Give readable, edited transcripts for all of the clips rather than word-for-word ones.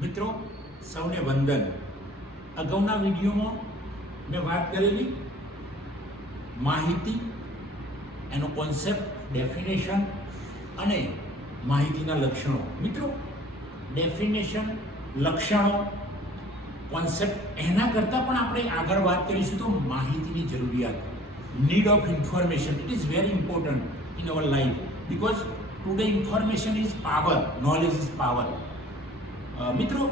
મિત્રો સૌને વંદન. અગાઉના વિડીયોમાં મેં વાત કરેલી માહિતી, એનો કોન્સેપ્ટ, ડેફિનેશન અને માહિતીના લક્ષણો. મિત્રો ડેફિનેશન, લક્ષણો, કોન્સેપ્ટ એના કરતાં પણ આપણે આગળ વાત કરીશું તો માહિતીની જરૂરિયાત, need of information. It is very important in our life because today information is power, knowledge is power. મિત્રો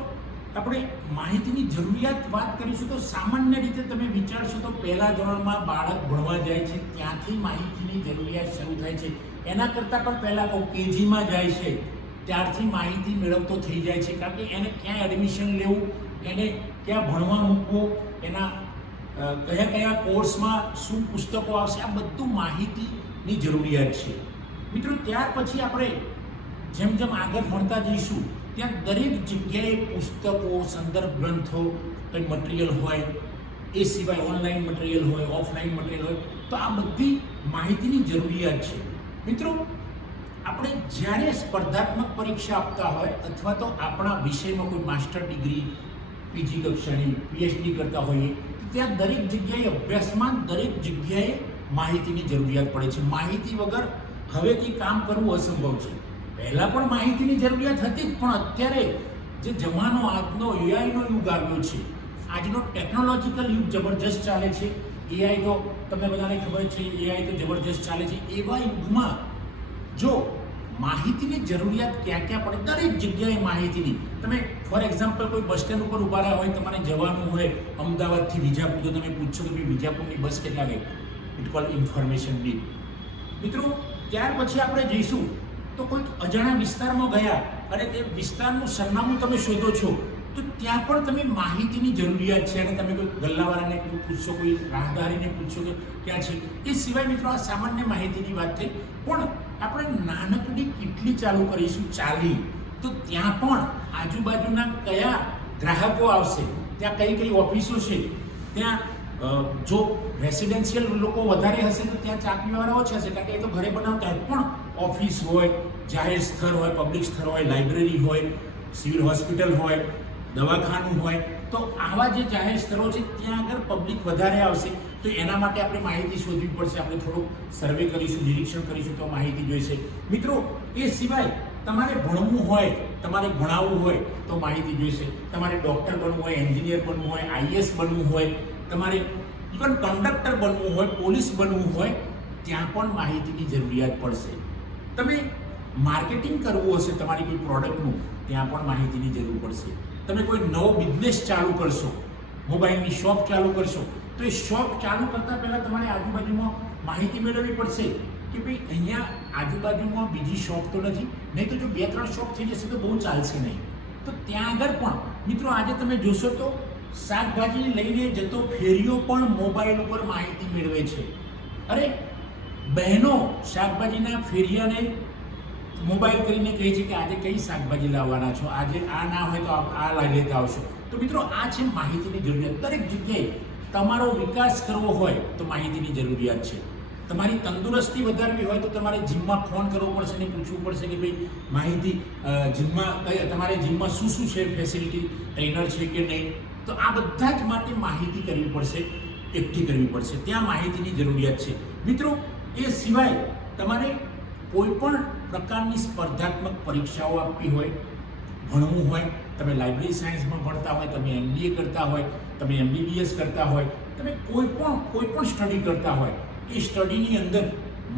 આપણે માહિતીની જરૂરિયાત વાત કરીશું તો સામાન્ય રીતે તમે વિચારશો તો પહેલા ધોરણમાં બાળક ભણવા જાય છે ત્યાંથી માહિતીની જરૂરિયાત શરૂ થાય છે. એના કરતાં પણ પહેલાં તો કેજીમાં જાય છે ત્યારથી માહિતી મેળવતો થઈ જાય છે, કારણ કે એને ક્યાં એડમિશન લેવું, એને ક્યાં ભણવા મૂકવું, એના કયા કયા કોર્સમાં શું પુસ્તકો આવશે, આ બધું માહિતીની જરૂરિયાત છે. મિત્રો ત્યાર પછી આપણે જેમ જેમ આગળ ભણતા જઈશું ત્યાં દરેક જગ્યાએ પુસ્તકો, સંદર્ભ ગ્રંથો, કંઈ મટીરિયલ હોય, એ સિવાય ઓનલાઈન મટીરિયલ હોય, ઓફલાઈન મટીરિયલ હોય, તો આ બધી માહિતીની જરૂરિયાત છે. મિત્રો આપણે જ્યારે સ્પર્ધાત્મક પરીક્ષા આપતા હોય અથવા તો આપણા વિષયમાં કોઈ માસ્ટર ડિગ્રી, પીજી કક્ષાની, પીએચડી કરતા હોઈએ ત્યાં દરેક જગ્યાએ અભ્યાસમાં દરેક જગ્યાએ માહિતીની જરૂરિયાત પડે છે. માહિતી વગર હવેથી કામ કરવું અસંભવ છે. પહેલાં પણ માહિતીની જરૂરિયાત હતી જ, પણ અત્યારે જે જમાનો આજનો એઆઈનો યુગ આવ્યો છે, આજનો ટેકનોલોજીકલ યુગ જબરજસ્ત ચાલે છે. એઆઈ તો તમને બધાને ખબર છે, એઆઈ તો જબરજસ્ત ચાલે છે. એવા યુગમાં જો માહિતીની જરૂરિયાત ક્યાં ક્યાં પડે, દરેક જગ્યાએ માહિતીની. તમે ફોર એક્ઝામ્પલ કોઈ બસ સ્ટેન્ડ ઉપર ઊભા રહ્યા હોય, તમારે જવાનું હોય અમદાવાદથી વિજાપુર, તો તમે પૂછશો કે ભાઈ વિજાપુરની બસ કેટલા ગઈ, ઇટ કોલ ઇન્ફોર્મેશન નીડ. મિત્રો ત્યાર પછી આપણે જઈશું તો કોઈક અજાણ્યા વિસ્તારમાં ગયા અને તે વિસ્તારનું સરનામું તમે શોધો છો તો ત્યાં પણ તમે માહિતીની જરૂરિયાત છે. અને તમે કોઈ ગલ્લાવાળાને પૂછશો, કોઈ રાહદારીને પૂછશો કે ક્યાં છે. એ સિવાય મિત્રો આ સામાન્ય માહિતીની વાત થઈ, પણ આપણે નાનકડી કેટલી ચાલુ કરીશું, ચાલી, તો ત્યાં પણ આજુબાજુના કયા ગ્રાહકો આવશે, ત્યાં કઈ કઈ ઓફિસો છે, ત્યાં જો રેસિડેન્શિયલ લોકો વધારે હશે તો ત્યાં ચા પીવાવાળા ઓછા હશે, કારણ કે એ તો ઘરે બનાવતા હોય. પણ ઓફિસ હોય, જાહેર સ્થળ હોય, પબ્લિક સ્થળ હોય, લાઇબ્રેરી હોય, સિવિલ હોસ્પિટલ હોય, દવાખાનું હોય, તો આવા જે જાહેર સ્થળો છે ત્યાં આગળ પબ્લિક વધારે આવશે. તો એના માટે આપણે માહિતી શોધવી પડશે. આપણે થોડુંક સર્વે કરીશું, નિરીક્ષણ કરીશું તો માહિતી જોઈશે. મિત્રો એ સિવાય તમારે ભણવું હોય, તમારે ભણાવવું હોય તો માહિતી જોઈશે. તમારે ડૉક્ટર બનવું હોય, એન્જિનિયર બનવું હોય, આઈએએસ બનવું હોય, તમારે ઇવન કંડક્ટર બનવું હોય, પોલીસ બનવું હોય, ત્યાં પણ માહિતીની જરૂરિયાત પડશે. તમે માર્કેટિંગ કરવું હશે તમારી કોઈ પ્રોડક્ટનું, ત્યાં પણ માહિતીની જરૂર પડશે. તમે કોઈ નવો બિઝનેસ ચાલુ કરશો, મોબાઈલની શોપ ચાલુ કરશો, તો એ શોપ ચાલુ કરતાં પહેલાં તમારે આજુબાજુમાં માહિતી મેળવવી પડશે કે ભાઈ અહીંયા આજુબાજુમાં બીજી શોપ તો નથી, નહીં તો જો 2-3 શોપ થઈ જશે તો બહુ ચાલશે નહીં. તો ત્યાં આગળ પણ મિત્રો આજે તમે જોશો તો શાકભાજી લઈને જતો ફેરીઓ પણ મોબાઈલ ઉપર માહિતી મેળવે છે. અરે બહેનો શાકભાજીના ફેરિયાને મોબાઈલ કરીને કહે છે કે આજે કઈ શાકભાજી લાવવાના છો, આજે આ ના હોય તો આ લઈ લેતા આવશો. તો મિત્રો આ છે માહિતીની જરૂરિયાત. દરેક જગ્યાએ તમારો વિકાસ કરવો હોય તો માહિતીની જરૂરિયાત છે. તમારી તંદુરસ્તી વધારવી હોય તો તમારે જીમમાં ફોન કરવો પડશે ને પૂછવું પડશે કે ભાઈ માહિતી જીમમાં તમારે જીમમાં શું શું છે, ફેસિલિટી, ટ્રેનર છે કે નહીં. તો આ બધા જ માટે માહિતી કરવી પડશે, એકઠી કરવી પડશે. ત્યાં માહિતીની જરૂરિયાત છે. મિત્રો એ સિવાય તમારે કોઈ પણ પ્રકારની સ્પર્ધાત્મક પરીક્ષાઓ આપવી હોય, ભણવું હોય, તમે લાઇબ્રેરી સાયન્સમાં ભણતા હોય, તમે એમબીએ કરતા હોય, તમે એમબીબીએસ કરતા હોય, તમે કોઈ પણ સ્ટડી કરતા હોય, એ સ્ટડીની અંદર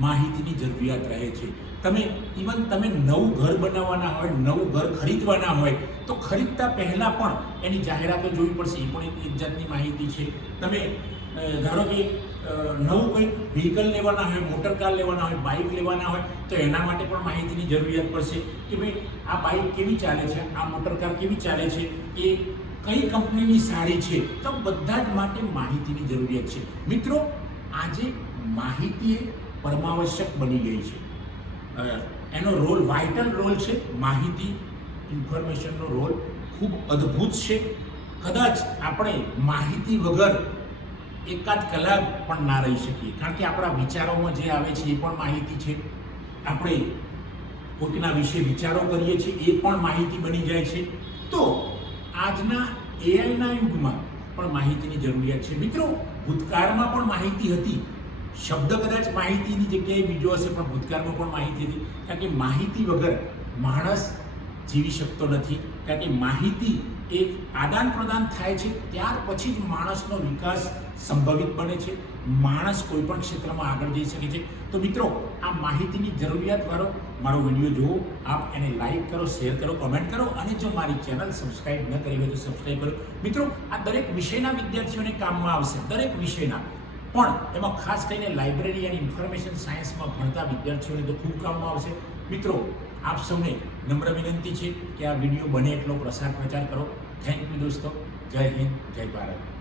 માહિતીની જરૂરિયાત રહે છે. તમે ઇવન તમે નવું ઘર બનાવવાના હોય, નવું ઘર ખરીદવાના હોય તો ખરીદતા પહેલાં પણ એની જાહેરાતો જોવી પડશે. એ પણ એક જાતની માહિતી છે. તમે ધારો કે નવું કંઈક વ્હીકલ લેવાના હોય, મોટર કાર લેવાના હોય, બાઇક લેવાના હોય તો એના માટે પણ માહિતીની જરૂરિયાત પડશે કે ભાઈ આ બાઇક કેવી ચાલે છે, આ મોટર કાર કેવી ચાલે છે, એ કઈ કંપનીની સારી છે. તો બધા જ માટે માહિતીની જરૂરિયાત છે. મિત્રો આજે માહિતી પરમાવશ્યક બની ગઈ છે. એનો રોલ, વાઇટલ રોલ છે. માહિતી, ઇન્ફોર્મેશનનો રોલ ખૂબ અદ્ભુત છે. કદાચ આપણે માહિતી વગર એકાદ કલાક પણ ના રહી શકીએ, કારણ કે આપણા વિચારોમાં જે આવે છે એ પણ માહિતી છે. આપણે કોઈકના વિશે વિચારો કરીએ છીએ એ પણ માહિતી બની જાય છે. તો આજના એઆઈના યુગમાં પણ માહિતીની જરૂરિયાત છે. મિત્રો, ભૂતકાળમાં પણ માહિતી હતી. શબ્દ કદાચ માહિતીની જગ્યાએ બીજો હશે, પણ ભૂતકાળમાં પણ માહિતી હતી. કારણ કે માહિતી વગર માણસ જીવી શકતો નથી. કારણ કે માહિતી એ આદાન પ્રદાન થાય છે, ત્યાર પછી જ માણસનો વિકાસ સંભવિત બને છે. માણસ કોઈ પણ ક્ષેત્રમાં આગળ જઈ શકે છે. તો મિત્રો, આ માહિતીની જરૂરિયાતવાળો મારો વિડીયો જુઓ, આપ એને લાઈક કરો, શેર કરો, કમેન્ટ કરો, અને જો મારી ચેનલ સબસ્ક્રાઈબ ન કરી હોય તો સબસ્ક્રાઈબ કરો. મિત્રો, આ દરેક વિષયના વિદ્યાર્થીઓને કામમાં આવશે, દરેક વિષયના, પણ એમાં ખાસ કરીને લાઇબ્રેરી અને ઇન્ફોર્મેશન સાયન્સમાં ભણતા વિદ્યાર્થીઓને તો ખૂબ કામમાં આવશે. મિત્રો, આપ સૌને નમ્ર વિનંતી છે કે આ વિડીયો બને એટલો પ્રચાર કરો. થેન્ક યુ દોસ્તો. જય હિન્દ, જય ભારત.